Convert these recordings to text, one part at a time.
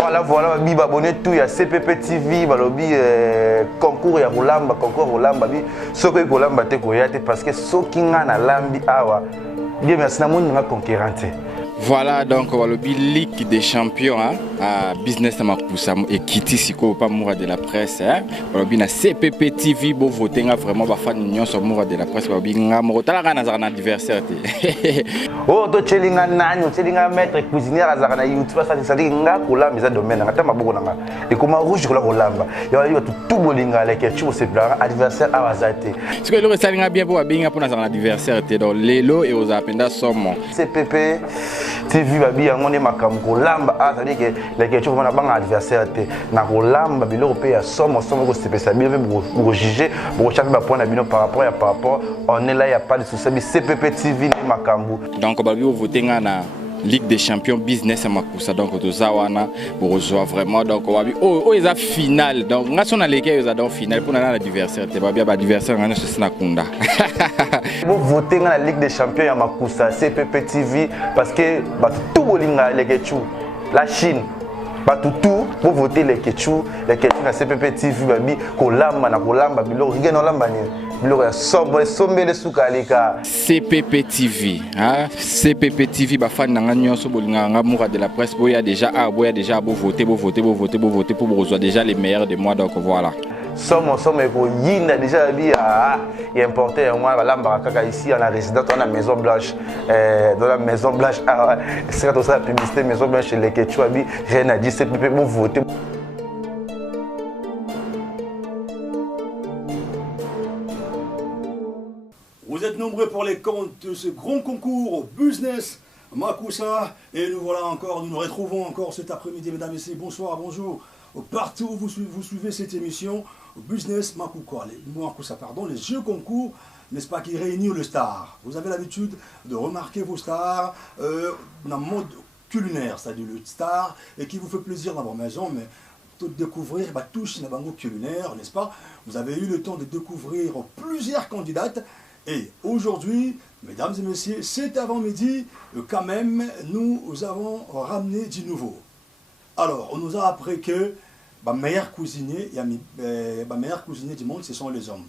Voilà, bi abonné tout ya CPP TV, balobi concours ya Rolamba, bi soko Rolamba te koyate parce que soki nga na lambi awa bien merci na moni nga concurrente. Voilà donc le Ligue des Champions à business ma poussa et Kitty Siko pas moura de la presse le bina CPP TV bo voter vraiment ba fan union sur moura de la presse ba binga mo tala kana za na adversaire te oh to chelinga nani chelinga maître cuisinier za na YouTube ça dit nga kola meza domaine ngata maboko nanga et comment rouge kola kolamba ya yo tout bolinga les ketchup c'est blanc adversaire awazate ce que le salinga bien pour binga pour na za adversaire te donc lelo et aux apenda somme CPP TV babi yango ne makambo kolamba ça veut dire que les ketchup na banga adversaire te na kolamba biloko pe ya somme ko sepesa bien pour juger pour chaque point na bino par rapport on est là il y a pas de souci CPP TV ne makambo donc babi voter na Ligue des Champions business à Makusa donc to zawana pour recevoir vraiment donc babi ils a finale donc nga sona lesquels ils a dans finale pour na adversaire te babi ba adversaire ngana c'est na kunda vous votez dans la Ligue des Champions à Makusa CPP TV parce que tout bolinga les ketchup la Chine tout vous votez les ketchup na CPP TV babi kolamba na kolamba bilo rigeno lamba ni bilo ya sombre sombele sukalika CPP TV CPP TV ba fan na nyonso bolinga nga moura de la presse boya déjà bo voter pour rejoindre déjà les meilleurs de moi donc voilà somme ko yinda déjà bi il importé moi lamba kaka ici on a résident on a Maison Blanche dans la Maison Blanche c'est quand on la publicité Maison Blanche les ketchup bi rien à dire CPP pour voter. Vous êtes nombreux pour les comptes de ce grand concours Business Makusa et nous voilà encore, nous nous retrouvons encore cet après-midi, mesdames et messieurs. Bonsoir, bonjour. Partout où vous suivez cette émission Business Makusa, pardon, les jeux concours, n'est-ce pas, qui réunissent le star. Vous avez l'habitude de remarquer vos stars dans le mode culinaire, c'est-à-dire le star et qui vous fait plaisir dans votre maison, mais de découvrir touche dans le culinaire, n'est-ce pas. Vous avez eu le temps de découvrir plusieurs candidates. Et aujourd'hui, mesdames et messieurs, cet avant-midi, quand même, nous avons ramené du nouveau. Alors, on nous a appris que le meilleur cuisinier du monde, ce sont les hommes.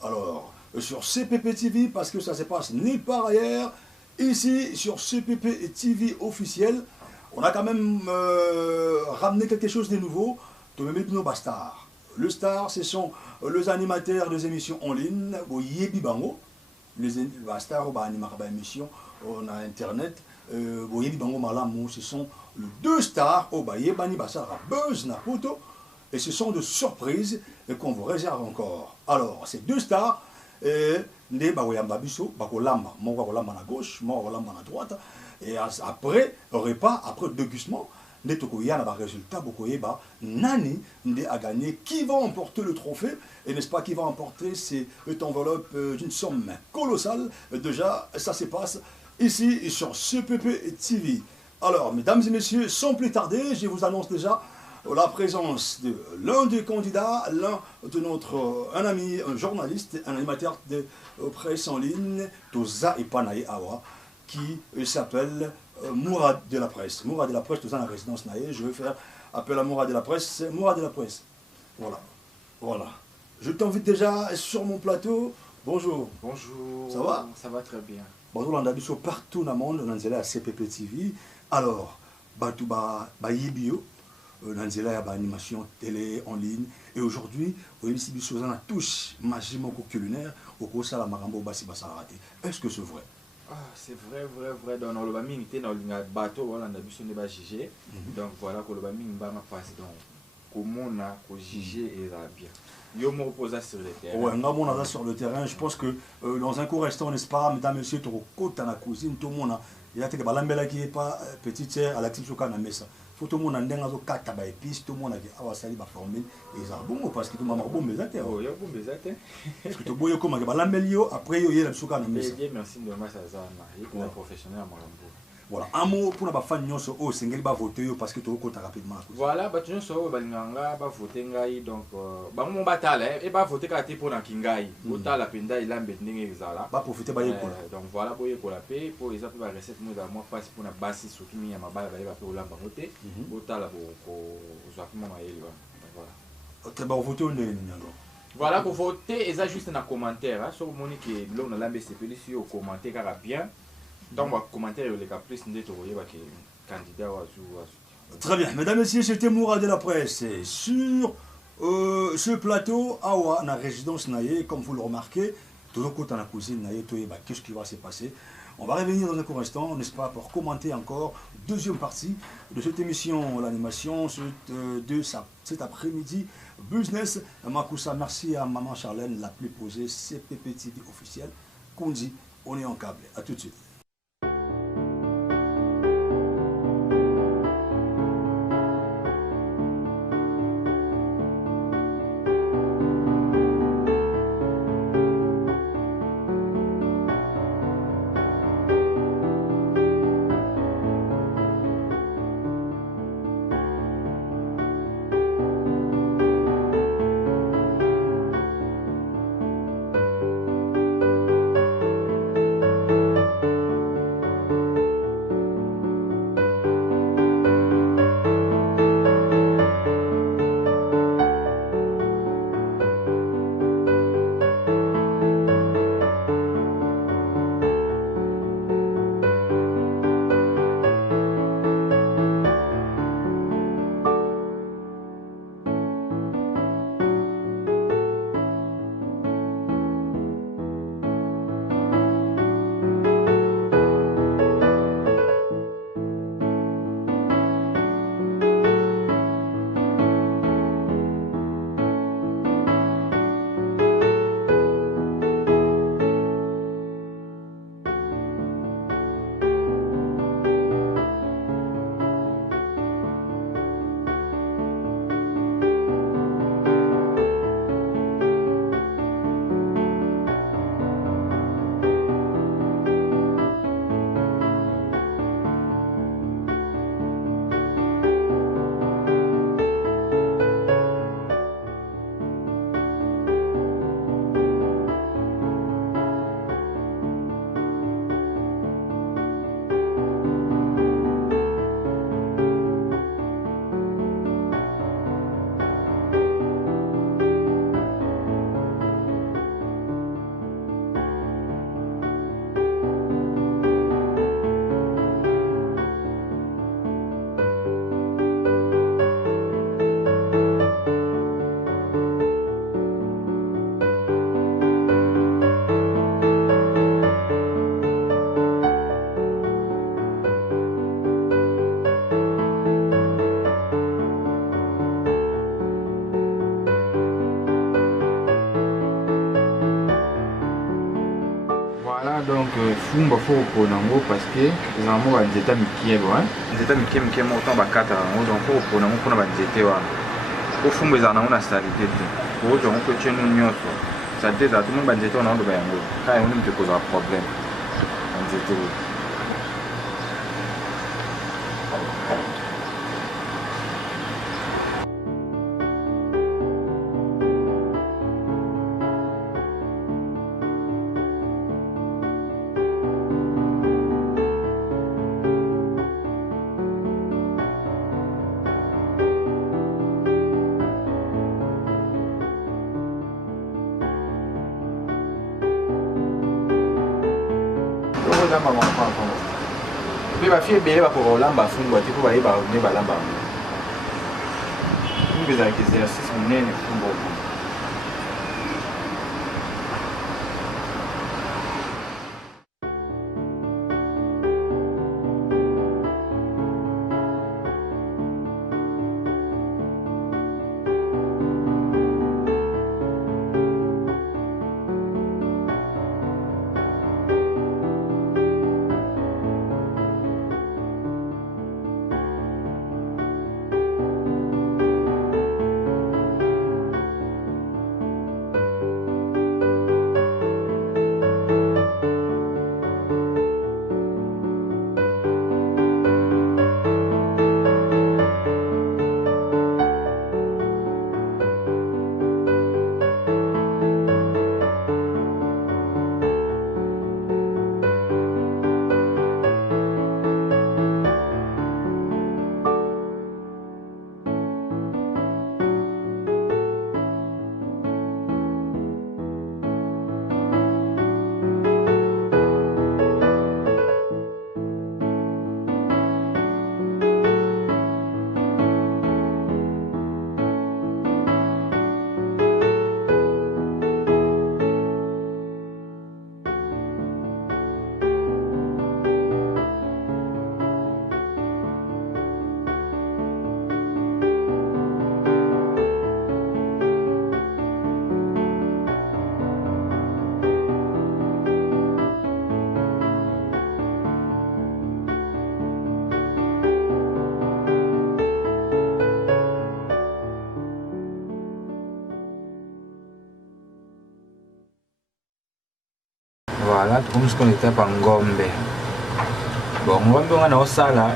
Alors, sur CPP TV, parce que ça se passe nulle part ailleurs, ici, sur CPP TV officiel, on a quand même ramené quelque chose de nouveau, de même nos bastards. Le star, ce sont les animateurs des émissions en ligne, les stars animateurs d'émissions on a internet, ce sont les deux stars Buzz Napoto, et ce sont de surprises qu'on vous réserve encore. Alors, ces deux stars, bakolamba à gauche, bakolamba à droite, et après repas, après dégustement, résultat nani a gagné, qui va emporter le trophée et n'est-ce pas qui va emporter cette enveloppe d'une somme colossale. Déjà ça se passe ici sur CPP TV. Alors mesdames et messieurs, sans plus tarder, je vous annonce déjà la présence de l'un des candidats, un ami, un journaliste, un animateur de presse en ligne, Toza Ipanaye Awa, qui s'appelle Mourad de la presse. Mourad de la presse, tout ça dans la résidence naïe. Je vais faire appel à Mourad de la presse. C'est Mourad de la presse. Voilà. Je t'invite déjà sur mon plateau. Bonjour. Bonjour. Ça va? Ça va très bien. Bonjour, on a vu partout dans le monde. On est à CPP TV. Alors, Yibio, on est à animation télé en ligne. Et aujourd'hui, on est ici sur la touche magiquement culinaire. Au cours de la marambo basi basarate. Est-ce que c'est vrai? C'est vrai. Donc, on a mis dans le bateau, on a vu jugé. Donc, voilà, on a mis passe. Donc, comment on a jugé et bien. Yo me repose sur le terrain. Ouais, on a sur le terrain. Je pense que dans un court instant, n'est-ce pas, mesdames et messieurs, tu côté dans la cuisine, tout le monde il y a des balambela qui est pas petite sœur à la petite chouka na mesa. Faut tout le monde en denga zo kata ba épices, tout le monde a awa sali ba formule et ça bon parce que tout maman bon bezate. Oh, yo bon bezate. Parce que to boyo comme balambelio après yo yela chouka na mesa. Bien merci de ma ça za na. Il est professionnel à Marambo. Voilà, un mot pour la fan nyonso oh singeli ba voter parce que tu compte rapidement. Voilà, ba tu nyonso ba nganga ba voter ngai donc ba mo batala et ba voter ka te pour na kingai. Botala penda ilambe ndenge ezala. Ba profiter ba yekola. Donc voilà boye kola pe pour exemple ba recette mo da moi passe pour na basi surtout mi ya mabala ba pe olamba voter. Botala ko zwa mo mayeli ba. Voilà. Très bon voter on est alors. Voilà, pour voter, et ça juste dans les commentaires. Hein, sur le monde qui est là, on a l'ambé CPL, si vous commentez bien. Donc, les commentaires, il y a plus de candidats. Très bien, mesdames et messieurs, c'était Moura de la presse. Sur ce plateau, Awa, la résidence Naye, comme vous le remarquez, tout le côté dans la cuisine Naye, qu'est-ce qui va se passer? On va revenir dans un court instant, n'est-ce pas, pour commenter encore deuxième partie de cette émission, l'animation de cet après-midi. Business, Makoussa, merci à Maman Charlène, la plus posée, CPP TV officielle. Kundi, on est en câble. À tout de suite. Donc, fumba faut pour nango parce que les amours à nzeta mikie bon nzeta mikie mo temps ba 4 ans donc faut pour nango pour na ba nzete wa ko fumba za nango na stabilité ko donc ko tchenu nyoso ça déjà tout le monde ba nzete na ndo ba yango ka on peut causer un problème nzete. Puis ma fille est belle pour lamba fumba tu peux aller ba ne ba lamba une des exercices menés fumba. Voilà, comme ce qu'on était à Ngombe. Bon, Ngombe, on a un sala,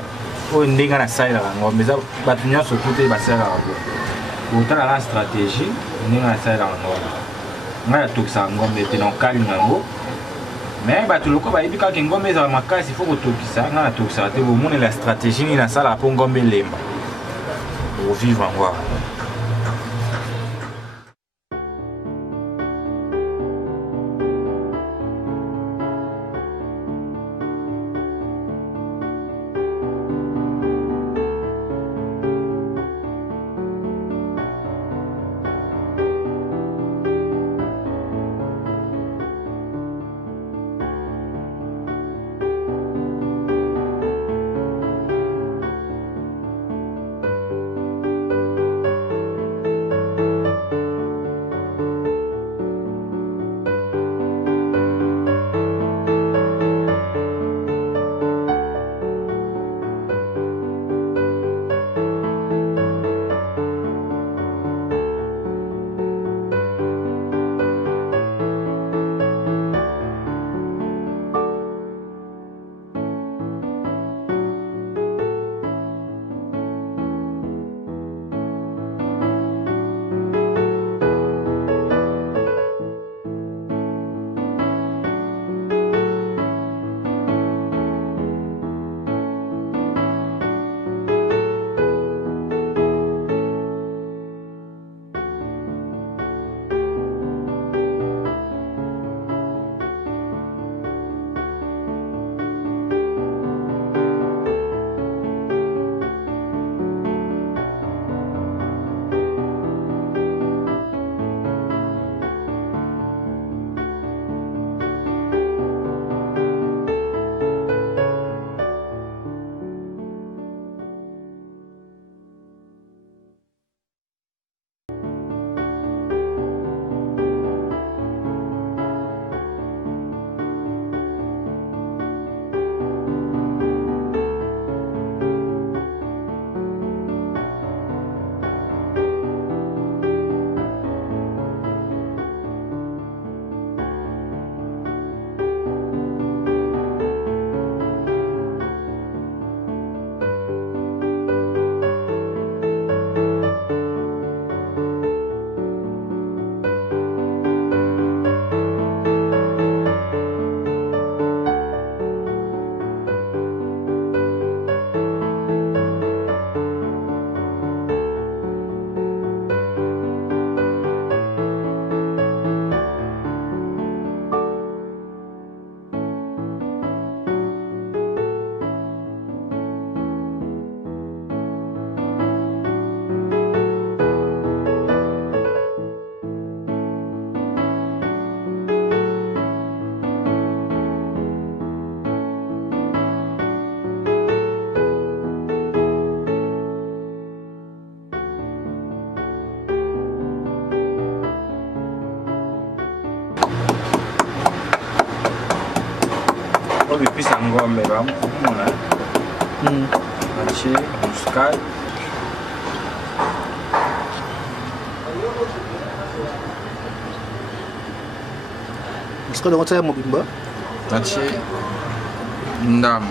on a un sala, Ngombe, mais on a un côté de sala. Autant la stratégie, on a un sala Ngombe. On a tout ça Ngombe, et on a calme Ngombe. Mais tout le monde dit que Ngombe est ma case, il faut que tout ça, on a tout ça. Tout le monde a la stratégie, il a ça pour Ngombe Lemba. Pour vivre en voir. Et puis ça Ngombe, vamos, là. Marché, muscade. Est-ce que tu as un mobimba? Marché, ndam.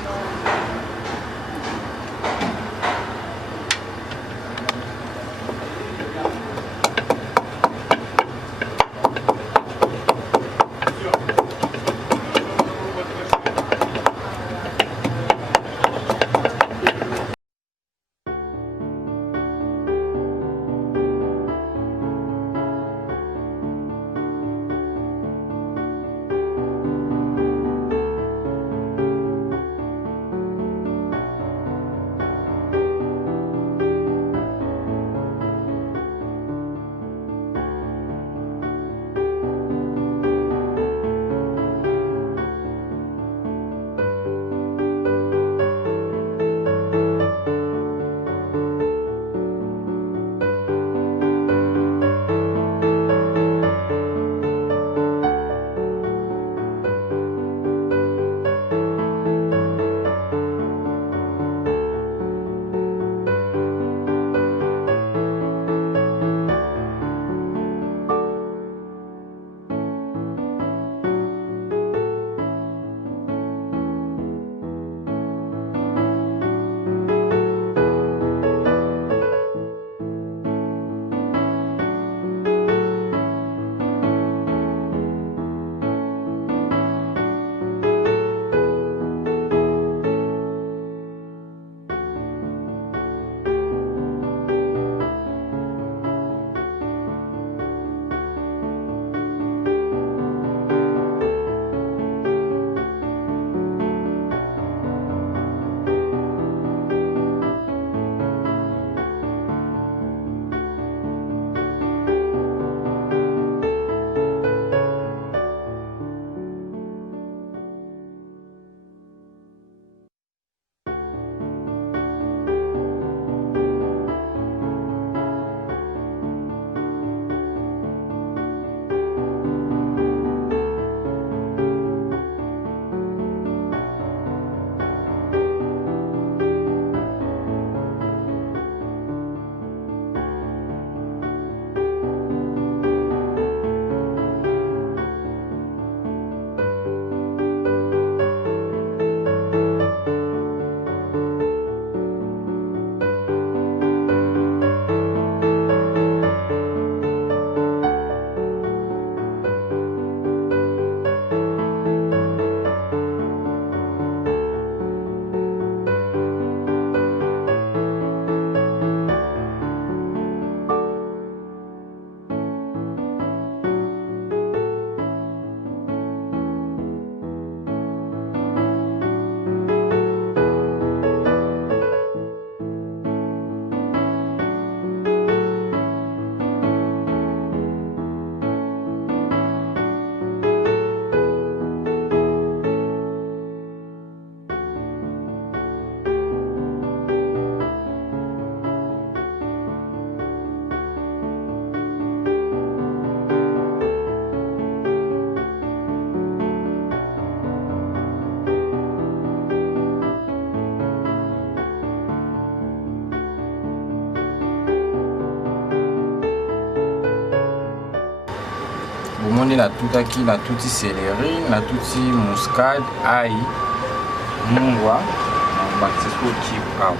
bomoni na tutaki na tuti céleri na tuti muscade ail mungwa na bakisiko kibu awa.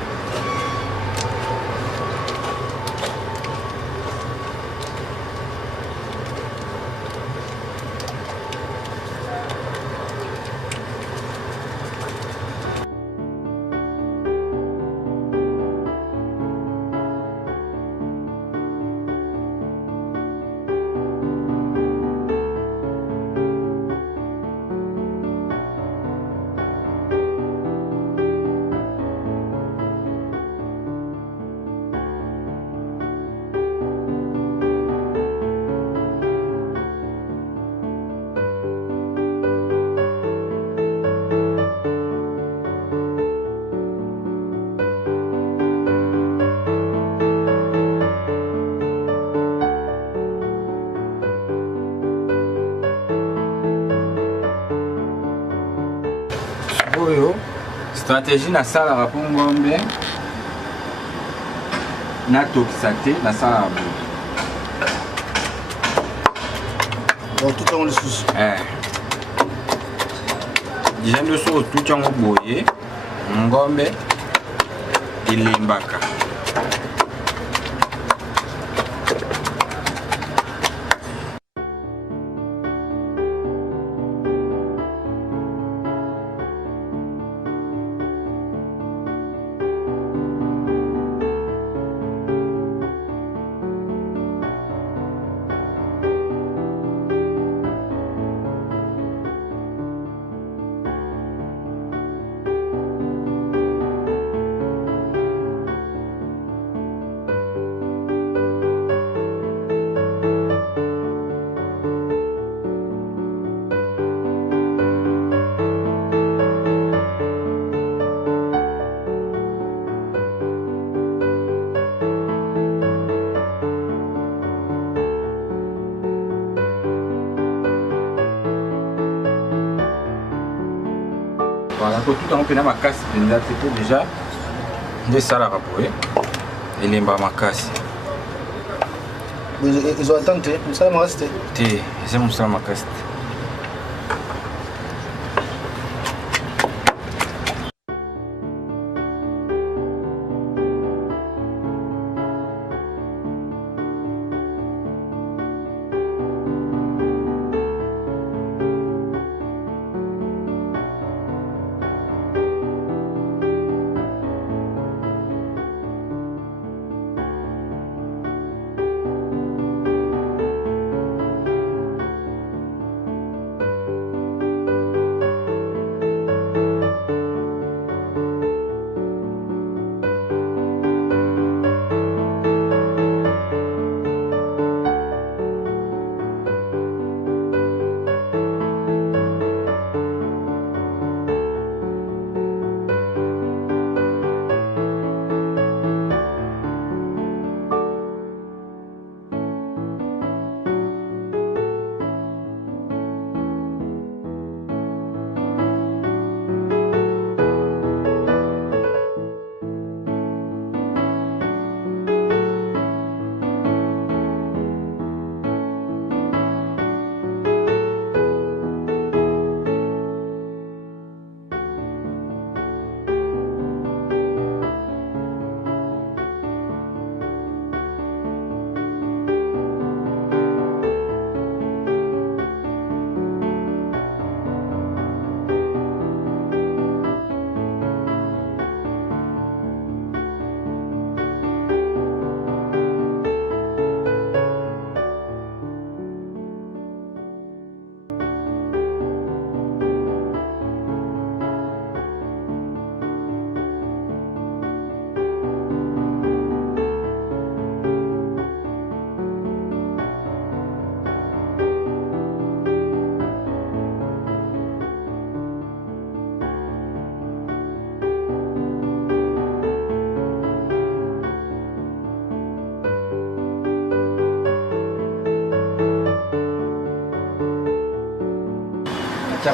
Stratégie na sala la ngombe na tokisate na sala bo. Donc tout en le sous. Déjà le so tout en boye ngombe ilimbaka. Voilà, tout en fait ma casse déjà des salades rapportées et les ma casse. Ils ont tenté, ça m'a resté. C'est mon ça ma casse.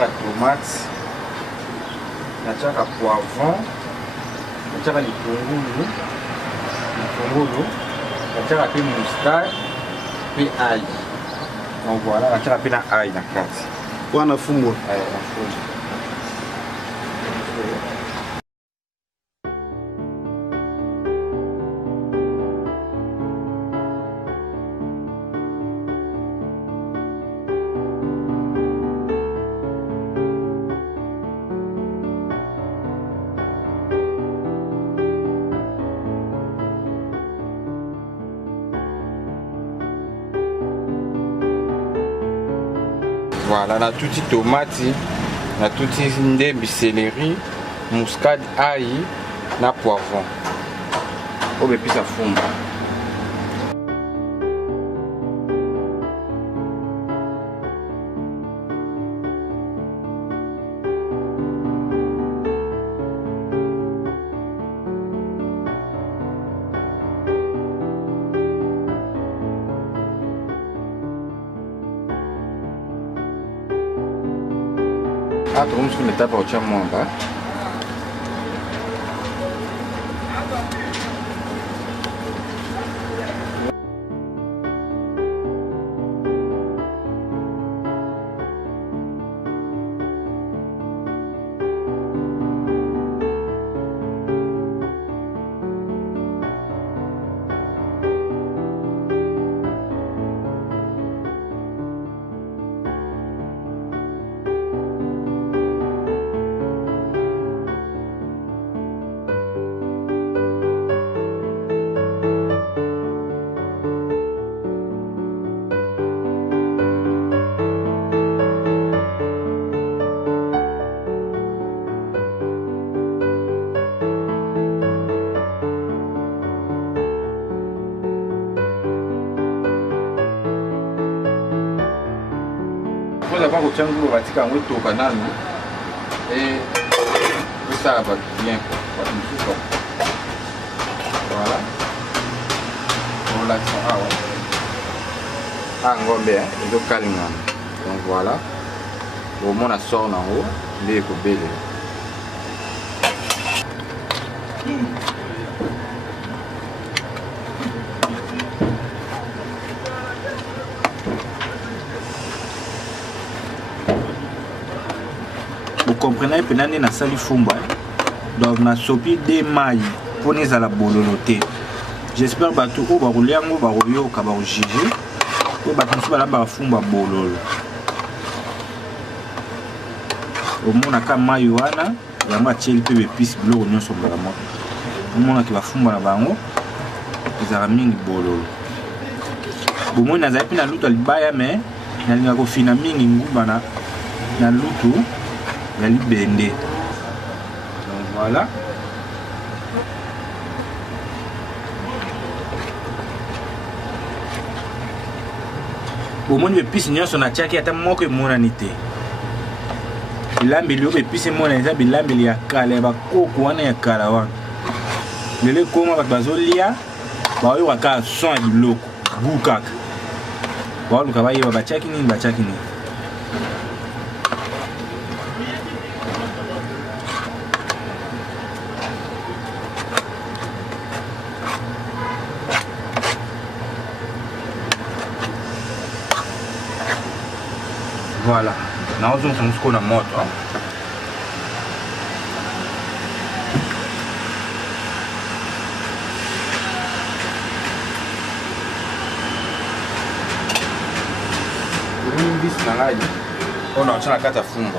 la tomate, nataka poivron, nataka litungulu, nataka pe mustard, pe ail. Donc voilà, la carapine a aïe dans la carte. Quoi na fumbo? Voilà, on a tout de tomates, on a tout de céleri, muscade, ail, na poivron. Oh, mais puis ça fond. Ah, tout le monde sur l'étape au tient moins bas. Après avoir retenu le vatica, on est au canal et ça va bien. Voilà. On l'a dit. Ah ouais. Ah, on va bien. Il est calme. Donc voilà. Au moins, on sort en haut. Il est belle. Vous comprenez que nous avons sali fumba. Donc nous avons sopi des mailles pour nous à la bololoté. J'espère que tout va rouler en haut, va rouler au cabas au juger. Pour que nous allons fumba bololo. Au moins on a maille wana, il y a un petit peu de piste bleu au niveau sur le mot. Au moins on a fumba la bango, ils ont mis bololo. Au moins nous avons pris la lutte al baya mais nous avons fait na mingi ngubana na lutu. La libende. Donc voilà. Au moins de pisse n'y a son attaque à ta moque monanité. Il a mis le pisse monanité, il a mis la caleba cocoana et carawan. Le lait comme avec bazolia, bah il va faire son et du loco, boukak. Bah le travail va bachakini, bachakini. Voilà, nous avons ce qu'on a moto. On a la carte à fumba.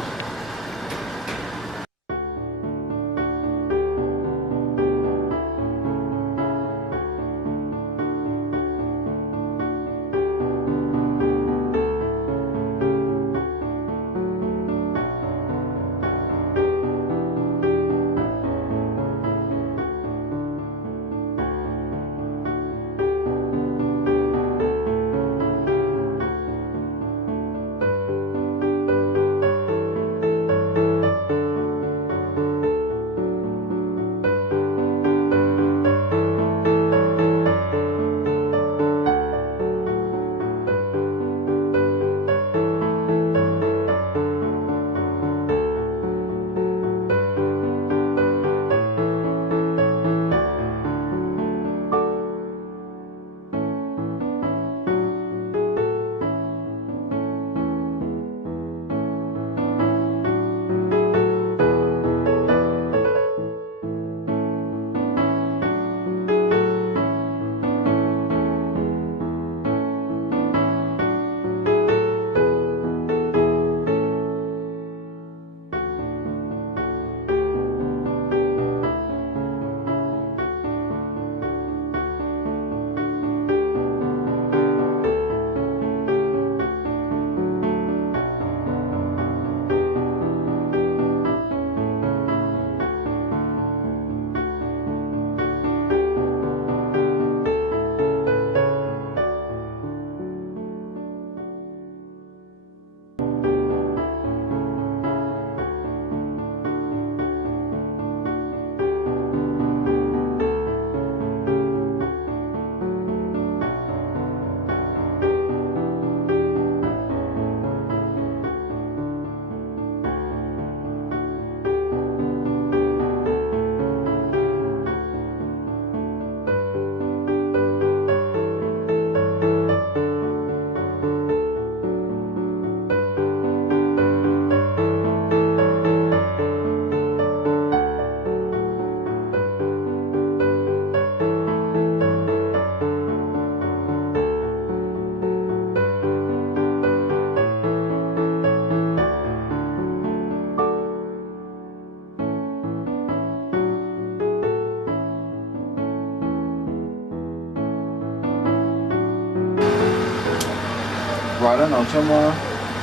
Voilà, on tient moi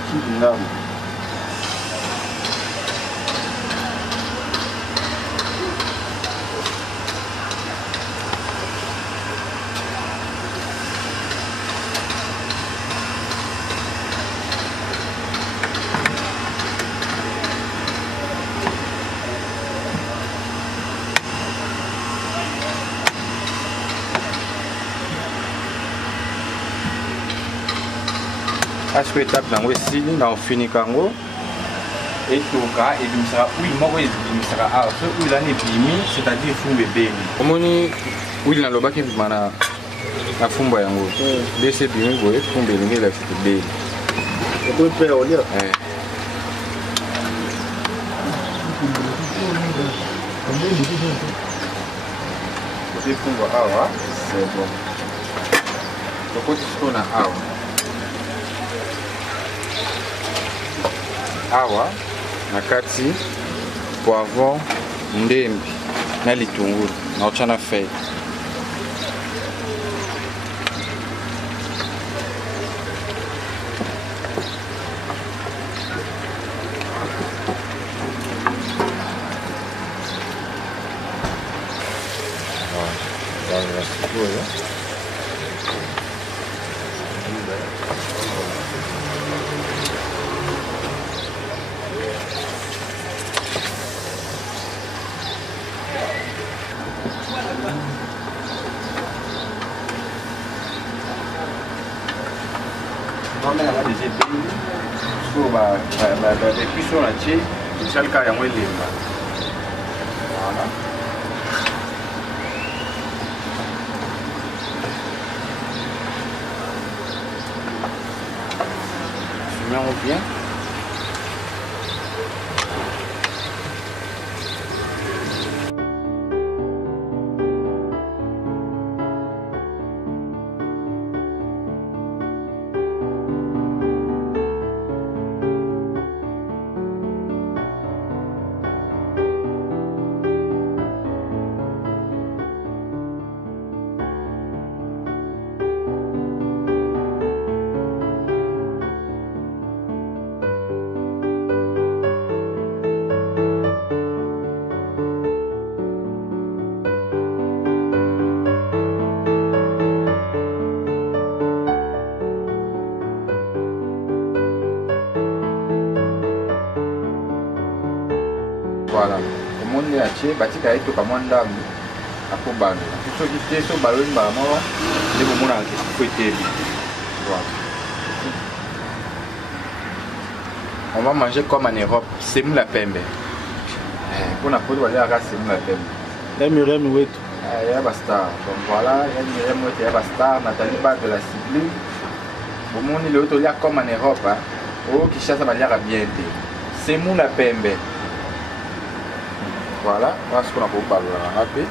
qui là. Est-ce que étape dans aussi dans fini kango et tout cas et donc ça oui moi oui ça a ce où il a népimi c'est-à-dire fou bébé comment ni oui na loba ke mana na fumba yango laisser bien goye fumba lingi la bébé on peut faire on dire côté fumba awa c'est bon le côté ce qu'on a awa awa na kati poivron ndembi na litunguru na ochana fei depuis sur la tché, c'est le cas de moi voilà. Fumons bien. Voilà, comme on est à Tché, bâti qui a été comme un dame à Koban. Tout ce qui est sur le ballon, les moments qui faut être. On va manger comme en Europe, c'est la pembe. Pour la poudre, on va aller c'est la pembe. Il y a Myriam Ouetou. Il y a Basta. Donc voilà, il y a Myriam Ouetou, il y a Basta, Nathalie Bad de la Cibli. Au monde, il y a comme en Europe. Oh, qui chasse à manière à bien. C'est la pembe. Voilà, voilà ce qu'on a pour parler rapide.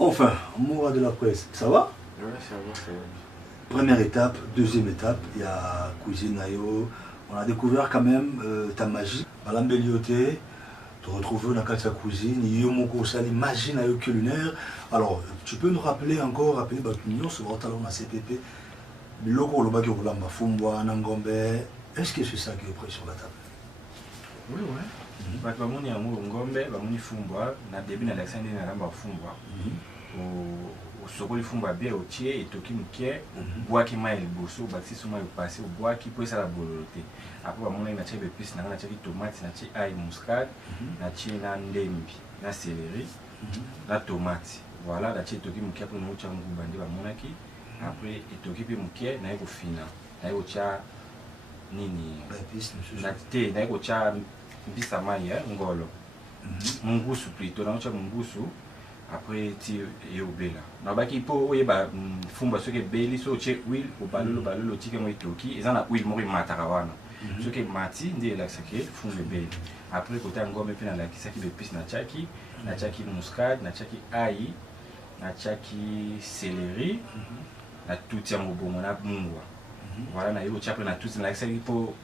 Enfin, Moura de la presse, ça va? Oui, ça va, ça va. Première étape, deuxième étape, il y a Cuisine Nayo. On a découvert quand même ta magie. Madame Bélioté, te retrouver dans la cuisine, il y a mon sali magie culinaire. Alors, tu peux nous rappeler encore, rappeler Bakunion sur votre talent à CPP Biloko lobaki kolamba fumbwa na ngombe, est-ce que c'est ça qui est pris sur la table? Oui, oui. Bato bamoni yango ngombe, bamoni fumbwa, na début na l'accent na lamba fumbwa. Au sokoli fumbwa bien au tiers et toki mukie, bois qui m'a liboso, bâti souma passé au bois qui peut ça la bololoté. Après bamoni na tchebe piste na tcheki tomate, na tcheki ail muscade, na tcheki na ndembi, na céleri, na tomate. Voilà, la tcheki toki mukie pour nous tchangu bandi bamonaki. Après et toki pe mukie na yeko fina, na yeko tcha nini na te na yeko tcha mbisa mai ngolo mungusu plutôt na tcha mungusu après ti yobela na baki po oyeba fumba soke beli so che huile au balolo tike mo itoki ezana huile mo mataka wana soke mati ndi la sake fumbe beli après côté ngombe pe na la kisaki be pis na chaki muscade na chaki ail na chaki céleri na tout yango bongo na mungwa. Voilà, na yo chapre na tout na kisaki po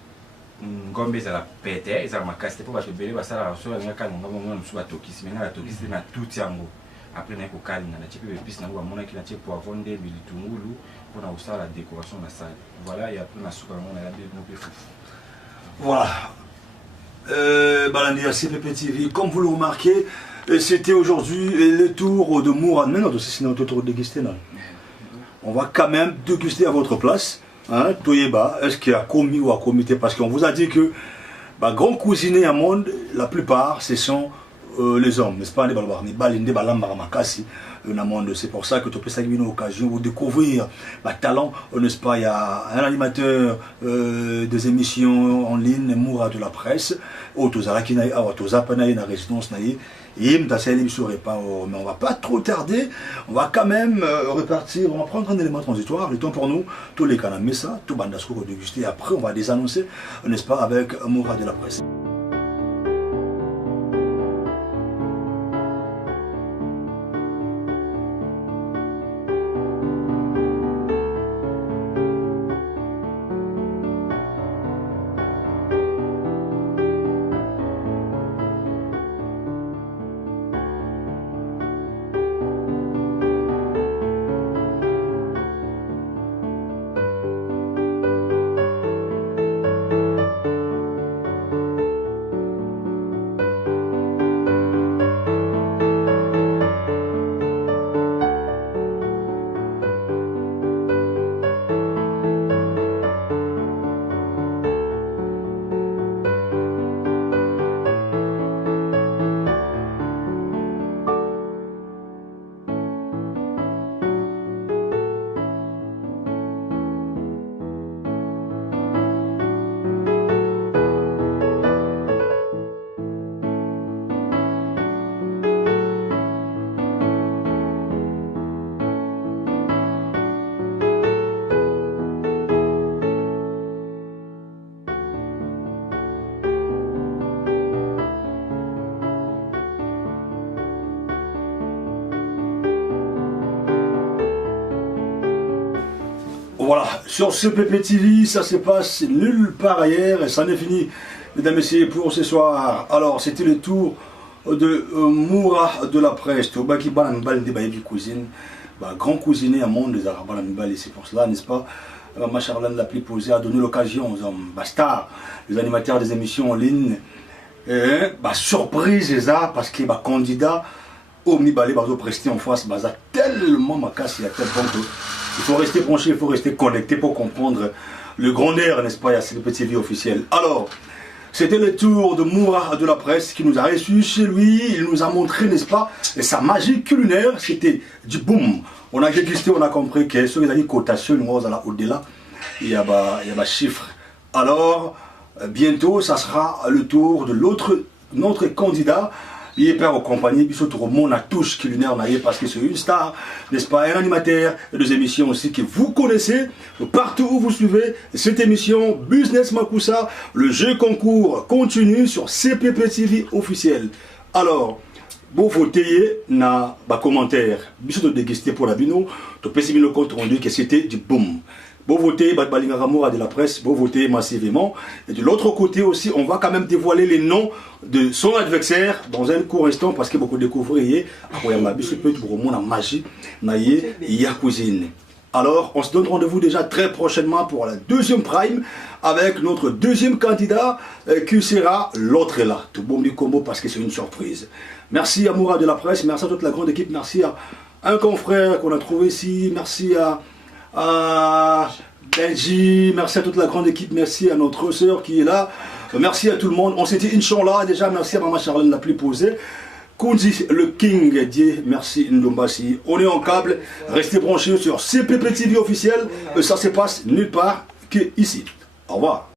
ngombe za la pete za makasi po bato bele basala so nga kala ngombe ngombe musu batokisi mena batokisi na tout yango. Après na ko kalinga na chepe épices na mona ki na chepe poivron de bilitungulu pour na usala la décoration na salle. Voilà, et après na souka mona la bien no pe fufu. Voilà. Balandi à CPP-TV, comme vous le remarquez, c'était aujourd'hui le tour de Mourad. Maintenant, c'est notre tour de déguster. On va quand même déguster à votre place. Hein, Toyeba, est-ce qu'il y a commis ou à comité? Parce qu'on vous a dit que grand cuisinier à monde, la plupart, ce sont les hommes, n'est-ce pas? C'est pour ça que tu peux une occasion de découvrir talent, n'est-ce pas? Il y a un animateur des émissions en ligne, Moura de la presse, mais on va pas trop tarder, on va quand même repartir, on va prendre un élément transitoire, le temps pour nous, tous les canaux, mais ça, tout bandasco déguster, après on va désannoncer, n'est-ce pas, avec Moura de la presse. Voilà, sur CPP-TV, ça se passe nulle part ailleurs et ça n'est fini, mesdames et messieurs, pour ce soir. Alors, c'était le tour de Moura de la presse, Tobaki Balanbal de Bayebi Cuisine, grand cuisinier à monde des Arabes et c'est pour cela, n'est-ce pas? Macharlan l'a plus posé, a donné l'occasion aux hommes stars, les animateurs des émissions en ligne, surprise ça parce que candidat au Mibalé Bazo presté en face, tellement ma casse, il y a tel bon que il faut rester branché, il faut rester connecté pour comprendre le grand air, n'est-ce pas, il y a cette petite vie officielle. Alors, c'était le tour de Moura de la presse qui nous a reçus chez lui, il nous a montré, n'est-ce pas, et sa magie culinaire, c'était du boom. On a dégusté, on a compris que sur les cotations, au-delà, il y a des chiffres. Alors, bientôt, ça sera le tour de notre candidat. Il est père aux compagnies, puis surtout au monde à touche culinaire, parce que c'est une star, n'est-ce pas, un animateur des émissions aussi que vous connaissez, partout où vous suivez cette émission, Business Makusa, le jeu concours continue sur CPP-TV officiel. Alors, vous votez dans les commentaires, vous de déguster pour la bino, vous pouvez le compte rendu que c'était du boom. Vous votez Balingaramoura de la presse, vous votez massivement. Et de l'autre côté aussi, on va quand même dévoiler les noms de son adversaire dans un court instant parce que beaucoup découvrir après la magie, il y a cuisine. Alors, on se donne rendez-vous déjà très prochainement pour la deuxième prime avec notre deuxième candidat qui sera l'autre là. Tout bon du combo parce que c'est une surprise. Merci à Moura de la presse, merci à toute la grande équipe, merci à un confrère qu'on a trouvé ici, merci à Benji, merci à toute la grande équipe, merci à notre sœur qui est là, merci à tout le monde. On s'est dit Inch'Allah, déjà merci à Maman Charlène la plus posée. Kunzi, le King, Dieu, merci Ndombasi. On est en câble, restez branchés sur CPP TV officiel. Ça se passe nulle part que ici. Au revoir.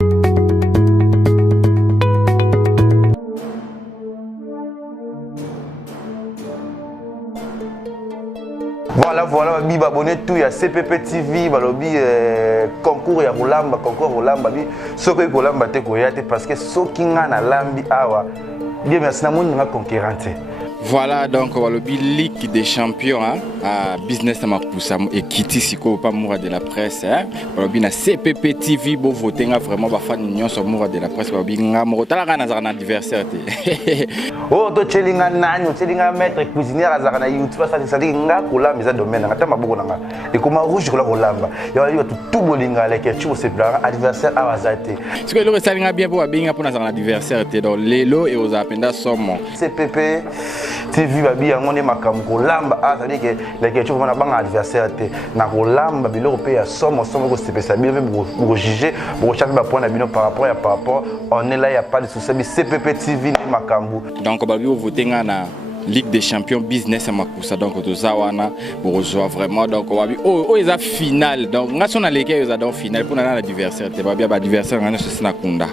Voilà, bi abonné tout ya CPP TV, balobi concours ya Rolamba, concours Rolamba bi soko Rolamba te ko yate parce que soki nga na lambi awa. Bien merci na moni nga concurrente. Voilà donc le Ligue des champions à business à Makusa et Kitty Siko pas moura de la presse le na CPP TV bo voter vraiment ba fan union sur moura de la presse ba binga mo tala na zana adversaire te oh to chelinga nani chelinga maître cuisinier azaka na YouTube ça dit nga kola meza domaine ngata maboko nanga et comment rouge kola kolamba ya yo tout bolinga les ketchup c'est blanc adversaire awazate ce que le salinga bien pour binga pour na zana adversaire te donc lelo et aux apenda somme CPP TV babi yango ne makambo kolamba azali ke les ketchup na banga adversaire te na kolamba biloko pe ya somme ko sepesa bien pour juger pour chaque point na bino par rapport on est là il y a pas de souci CPP TV ne makambo donc babi voter na Ligue des champions business à Makusa donc to zawana pour rejoindre vraiment donc babi ils a finale donc nga sona lesquels ils a dans finale pour na adversaire te babi ba adversaire ngana c'est na kunda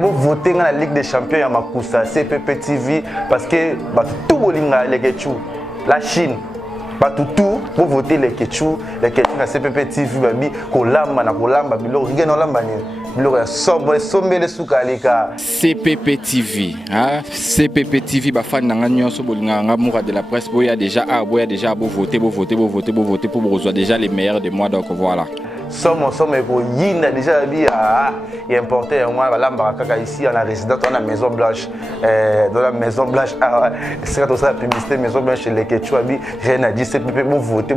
vous votez dans la Ligue des champions à Makusa CPP TV parce que tout bolinga les ketchup la Chine tout vous votez les ketchup na CPP TV babi kolamba na kolamba bilo rigeno lamba ni CPP TV CPP TV ba fan nanga nyonso bolinga nga moura de la presse boya déjà bo voter pour rejoindre déjà les meilleurs de moi donc voilà somme ko yinda déjà bi il est importé moi balamba kaka ici on a résidence on a Maison Blanche dans la Maison Blanche c'est quand on ça la publicité Maison Blanche chez les Ketchup bi rien à dire CPP pour voter